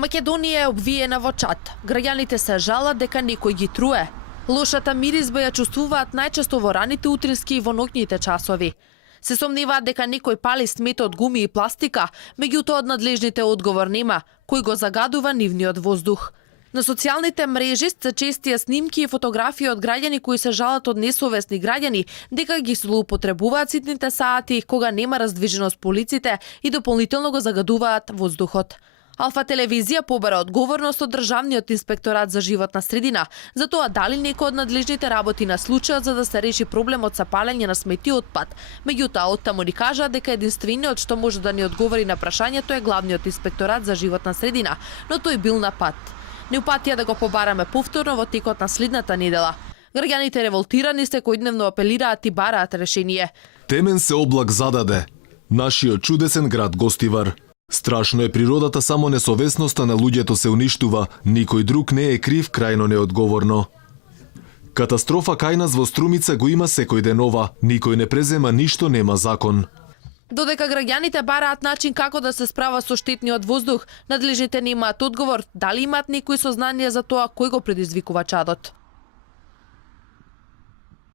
Македонија е обвиена во чад. Граѓаните се жалат дека некој ги труе. Лошата миризба ја чувствуваат најчесто во раните утрински и во ноќните часови. Се сомневаат дека некој пали смете од гуми и пластика, меѓутоа од надлежните одговор нема, кој го загадува нивниот воздух. На социјалните мрежи се честија снимки и фотографии од граѓани кои се жалат од несовесни граѓани дека ги злоупотребуваат ситните сати кога нема раздвиженост по улиците и дополнително го загадуваат воздухот. Алфа телевизија побара одговорност од Државниот инспекторат за животна средина за тоа дали некој од надлежните работи на случајот за да се реши проблемот со палење на смети отпад. Меѓутоа, оттаму ни кажа дека единствениот што може да ни одговори на прашањето е Главниот инспекторат за животна средина, но тој бил на пат. Не упатија да го побараме повторно во текот на следната недела. Граѓаните револтирани секојдневно апелираат и бараат решение. Темен се облак зададе. Нашиот чудесен град Гостивар. Страшно е природата, само несовесноста на луѓето се уништува, никој друг не е крив, крајно неодговорно. Катастрофа кај нас во Струмица го има секој денова, никој не презема ништо, нема закон. Додека граѓаните бараат начин како да се справа со штетниот воздух, надлежните немаат одговор дали имаат некои сознание за тоа кој го предизвикува чадот.